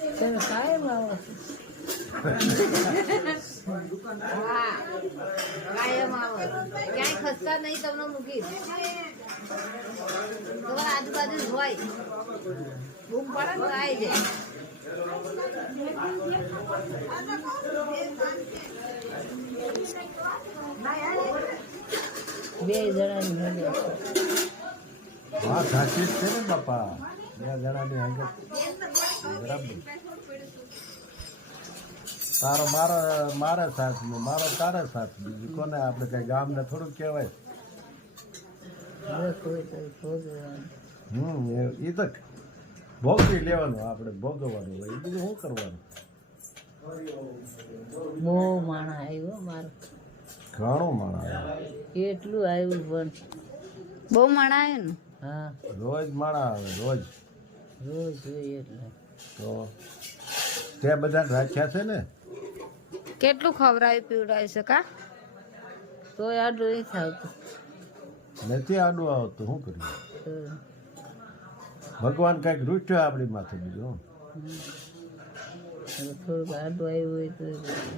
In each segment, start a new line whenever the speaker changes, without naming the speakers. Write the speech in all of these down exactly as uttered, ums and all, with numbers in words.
તમે કાયમ આવો
હા કાયમ આવો ક્યાંય ખસતા નહીં તમને મૂકી તમારા આજુબાજુ જ હોય બૂમ પડે ને આવી જાય
બે જણાની મજા
હા સાચી જ છે ને બાપા બે જણાની આગળ બરાબર તારો મારો મારે સાથ ને મારો તારે સાથ બીજું કોને આપણે કઈ ગામને થોડું કહેવાય હમ એ તો ભોગવી લેવાનું આપણે ભોગવવાનું હોય એ બીજું શું કરવાનું
બહુ માણસ આવ્યો મારો
ઘણું માણસ
એટલું આવ્યું પણ
બહુ માણા આવ્યું ને
હા
રોજ માણા આવે રોજ
રોજ જોઈએ એટલે
તો તે બધા રાખ્યા છે ને
કેટલું ખવડાવી પીવડાવી છે કા
તોય આડું નહીં થાવતું
નથી આડું આવતું શું કર્યું ભગવાન કઈક રૂઠ્યો આપણી માથે બીજું
થોડુંક આડું આવ્યું હોય તો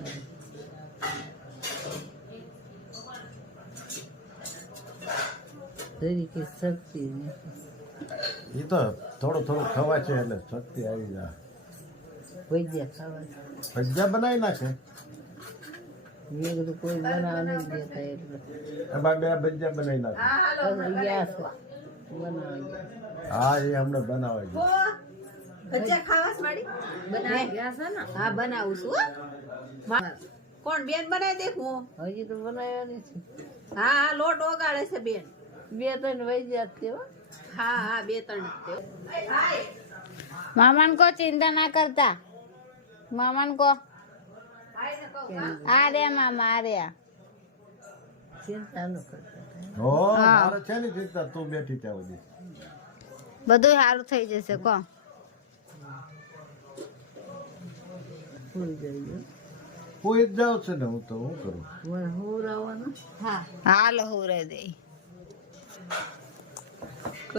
તરીકે શક્તિ
એ તો થોડું થોડું ખવાય છે એટલે શક્તિ આવી જાય
ભજીયા ખાવા
ભજીયા બનાવી નાખે
મેં કીધું કોઈ બનાવવા નહીં દેતા એટલે
એમાં બે ભજીયા બનાવી નાખે
ગેસ બનાવી
હા એ હમણાં બનાવે છે
ભજીયા ખાવા માડી બનાવી ગયા છે ને હા બનાવું છું કોણ બેન બનાવી દેખું
હજી તો બનાવવાની છે
હા હા લોટ ઓગાળે છે બેન
બે ત્રણ વૈદ્યા તેવા
હા હા બે ત્રણ
મામાન કો ચિંતા ના કરતા મામાન કો આ રે મામા આ રે
ચિંતા ન કરતા
હો મારે છે ને ચિંતા તું બેઠી ત્યાં સુધી
બધું સારું થઈ જશે કો
ભૂલ જઈએ
હું જ જાઉં છે ને હું તો હું કરું
હું આવવાનું
હા હાલ હું રે દે